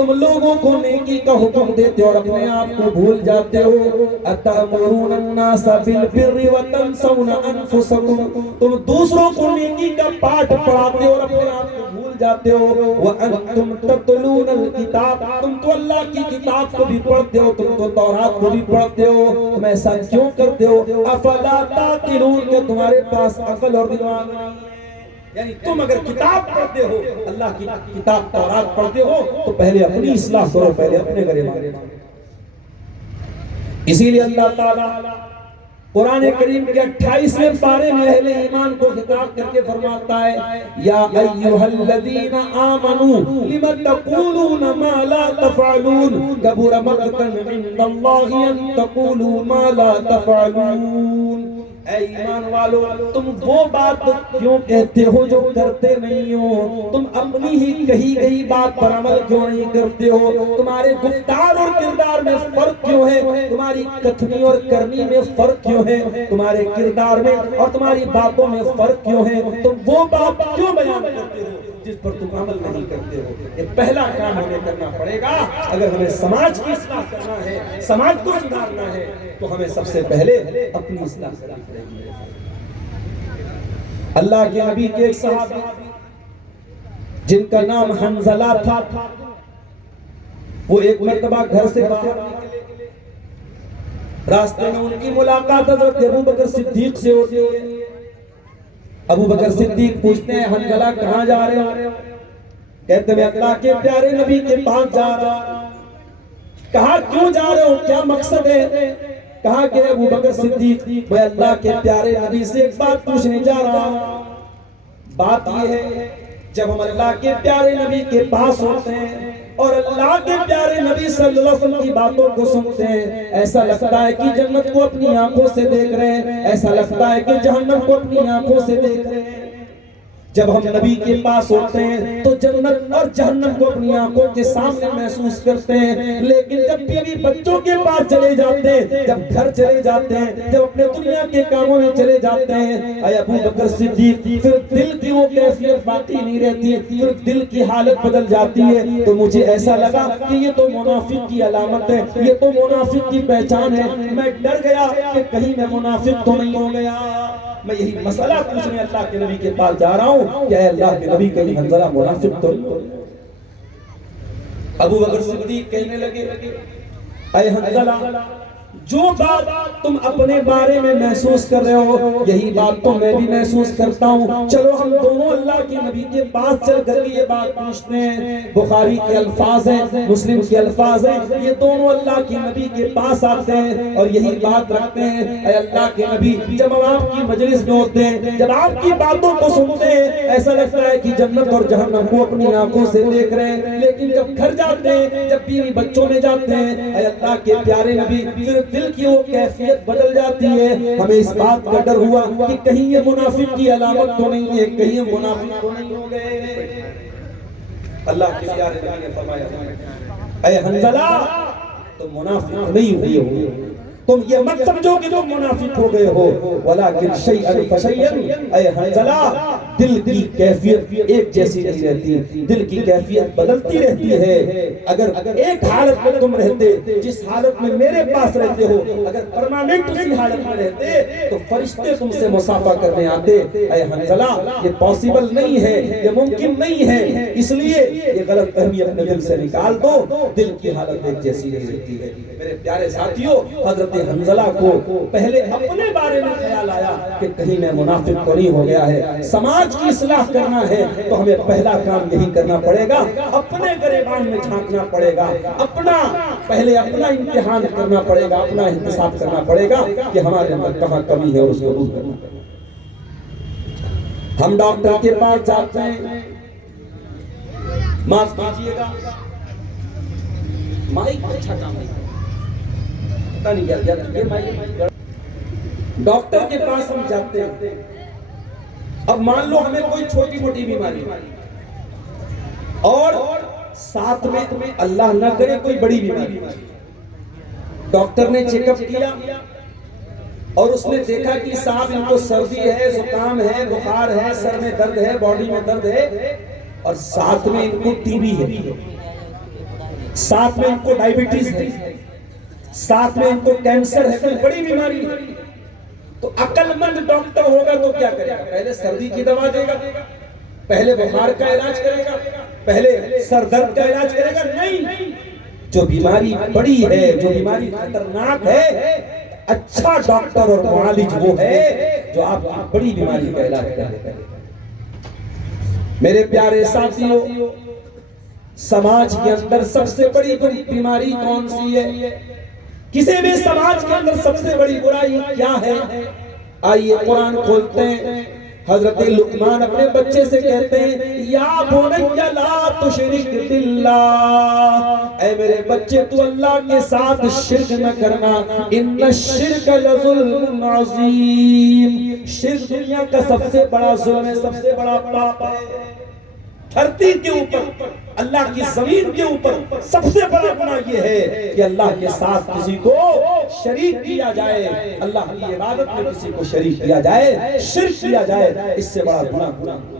تم لوگوں کو نیکی کا حکم دیتے اور اپنے آپ کو بھول جاتے ہو. اتأمرون الناس بالبر وتنسون انفسکم, تم دوسروں کو نیکی کا پاٹھ پڑھاتے ہو اور اپنے آپ کو بھول جاتے ہو. وانتم تتلون الکتاب, تم تو اللہ کی کتاب کو بھی پڑھتے ہو, تم تو تورات کو بھی پڑھتے ہو. تم ایسا کیوں کرتے ہو؟ افلا تعقلون, کہ تمہارے پاس عقل اور دماغ نہیں ہے. یعنی تم اگر کتاب پڑھتے ہو, اللہ کی کتاب تورات پڑھتے ہو, تو پہلے اپنی اصلاح کرو, پہلے اپنے گریبان. اسی لیے اللہ تعالیٰ قرآن کریم کے 28ویں پارے میں اہل ایمان کو خطاب کر کے فرماتا ہے, یا ایھا الذین آمنوا لم تقولون ما لا تفعلون کبر مقتا عند اللہ ان تقولوا ما لا تفعلون. اے ایمان والو, تم وہ بات کیوں کہتے ہو جو کرتے نہیں ہو؟ تم اپنی ہی کہی گئی بات پر عمل کیوں نہیں کرتے ہو؟ تمہارے گفتار اور کردار میں فرق کیوں ہے؟ تمہاری کتھنی اور کرنی میں فرق کیوں ہے؟ تمہارے کردار میں اور تمہاری باتوں میں فرق کیوں ہے؟ تم وہ بات کیوں بیان کرتے ہو جس پر تم عمل نہیں کرتے ہو؟ یہ پہلا کام ہمیں کرنا پڑے گا. اگر ہمیں سماج کی اصلاح کرنا ہے, سماج کو سدھارنا ہے, تو ہمیں سب سے پہلے اپنی اصلاح کرنی پڑے گی. اللہ کے نبی کے ایک صحابی جن کا نام حنظلہ تھا, وہ ایک مرتبہ گھر سے باہر نکلے. راستے میں ان کی ملاقات حضرت ابو بکر صدیق سے ہوتی ہے. ابو بکر صدیق پوچھتے ہیں, حنظلہ کہاں جا رہے ہو؟ کہتے ہیں اللہ کے پیارے نبی کے پاس جا رہا. کہا کیوں جا رہے ہو, کیا مقصد ہے؟ کہا کہ ابو بکر صدیق, میں اللہ کے پیارے نبی سے ایک بات پوچھنے جا رہا ہوں. بات یہ ہے, جب ہم اللہ کے پیارے نبی کے پاس ہوتے ہیں اور اللہ کے پیارے نبی صلی اللہ علیہ وسلم کی باتوں کو سنتے ہیں, ایسا لگتا ہے کہ جنت کو اپنی آنکھوں سے دیکھ رہے ہیں, ایسا لگتا ہے کہ جہنم کو اپنی آنکھوں سے دیکھ رہے ہیں. جب ہم نبی کے پاس ہوتے ہیں تو جنت اور جہنم کو اپنی آنکھوں کے سامنے محسوس کرتے ہیں. لیکن جب بیوی بچوں کے پاس چلے جاتے ہیں, جب گھر چلے جاتے ہیں, جب اپنے دنیا کے کاموں میں چلے جاتے ہیں, اے ابو بکر صدیق, پھر دل کی وہ کیفیت باقی نہیں رہتی, پھر دل کی حالت بدل جاتی ہے. تو مجھے ایسا لگا کہ یہ تو منافق کی علامت ہے, یہ تو منافق کی پہچان ہے. میں ڈر گیا کہ کہیں میں منافق تو نہیں ہو گیا. میں یہی مسئلہ پوچھنے اللہ کے نبی کے پاس جا رہا ہوں کہ اے اللہ کے نبی, کہیں حنظلہ منافق تو نہیں؟ ابو بکر صدیق کہنے لگے, اے حنظلہ, جو بات تم اپنے بارے میں محسوس کر رہے ہو, یہی بات تو میں بھی محسوس کرتا ہوں. چلو ہم دونوں اللہ کے نبی کے پاس چل کر یہ بات پوچھتے ہیں. بخاری کے الفاظ ہیں, مسلم کے الفاظ ہیں, یہ دونوں اللہ کے نبی کے پاس آتے ہیں اور یہی بات رکھتے ہیں, اے اللہ کے نبی, جب ہم آپ کی مجلس میں ہوتے ہیں, جب آپ کی باتوں کو سنتے ہیں, ایسا لگتا ہے کہ جنت اور جہنم کو اپنی آنکھوں سے دیکھ رہے ہیں. لیکن جب گھر جاتے ہیں, جب بیوی بچوں میں جاتے ہیں, اے اللہ کے پیارے نبی, پھر دل کی وہ کیفیت بدل جاتی ہے. ہمیں اس بات کا ڈر ہوا کہ کہیں یہ منافق کی علامت تو نہیں ہے, کہیں یہ منافق تو نہیں ہو گئے. اللہ کے پیارے نبی نے فرمایا, اے حنظلہ, تم منافق نہیں ہوئے ہو, تم یہ مت سمجھو کہ تم منافق ہو گئے ہو. ولیکن شیئا فشیئا, اے حنظلہ, دل کی کیفیت ایک جیسی نہیں رہتی, دل کی کیفیت بدلتی رہتی ہے. اگر ایک حالت میں تم رہتے, جس حالت میں میرے پاس رہتے ہو, اگر پرماننٹ اسی حالت میں رہتے تو فرشتے تم سے مصافحہ کرنے آتے. اے حنظلہ, یہ پاسبل نہیں ہے, یہ ممکن نہیں ہے. اس لیے یہ غلط فہمی اپنے دل سے نکال دو, دل کی حالت ایک جیسی نہیں رہتی ہے. میرے پیارے ساتھیوں, حضرت حنظلہ کو پہلے اپنے بارے میں خیال آیا کہ کہیں میں منافق تو نہیں ہو گیا ہے. سماج کی اصلاح کرنا ہے تو ہمیں پہلا کام یہی کرنا پڑے گا, اپنے گریبان میں جھانکنا پڑے گا, پہلے اپنا امتحان کرنا پڑے گا, اپنا احتساب کرنا پڑے گا کہ ہمارے اندر کہاں کمی ہے اور اس کو دور کرنا پڑے گا. ہم ڈاکٹر کے پاس جاتے ہیں, معاف کیجئے گا, مائک اچھا کام نہیں, پتہ نہیں کیا یہ مائک, ڈاکٹر کے پاس ہم جاتے ہیں. اب مان لو ہمیں کوئی چھوٹی موٹی بیماری اور ساتھ میں اللہ نہ کرے کوئی بڑی بیماری. ڈاکٹر نے چیک اپ کیا اور اس نے دیکھا کہ صاحب ان کو سردی ہے, زکام ہے, بخار ہے, سر میں درد ہے, باڈی میں درد ہے, اور ساتھ میں ان کو ٹی بی ہے. ساتھ میں ان کو ڈائبٹیز ہے، ساتھ میں ان کو کینسر ہے، کوئی بڑی بیماری ہے، تو عقل مند ڈاکٹر ہوگا تو کیا کرے گا؟ پہلے سردی کی دوا دے گا، پہلے بخار کا علاج کرے گا، پہلے سر درد کا علاج کرے گا؟ نہیں، جو بیماری بڑی ہے، جو بیماری خطرناک ہے، اچھا ڈاکٹر اور معالج وہ ہے جو آپ کی بڑی بیماری کا علاج کرے گا۔ میرے پیارے ساتھیوں، سماج کے اندر سب سے بڑی بیماری کون سی ہے؟ کسی بھی سماج کے اندر سب سے بڑی برائی کیا ہے؟ آئیے قرآن کھولتے ہیں، حضرت لقمان اپنے بچے سے کہتے ہیں یا بنی لا تشرک باللہ، اے میرے بچے تو اللہ کے ساتھ شرک نہ کرنا، ان الشرک لظلم عظیم، شرک دنیا کا سب سے بڑا ظلم ہے، سب سے بڑا پاپ ہے۔ دھرتی کے اوپر، اللہ کی زمین کے اوپر سب سے بڑا گناہ یہ ہے کہ اللہ کے ساتھ کسی کو شریک کیا جائے، اللہ کی عبادت میں کسی کو شریک کیا جائے، شرک کیا جائے، اس سے بڑا گناہ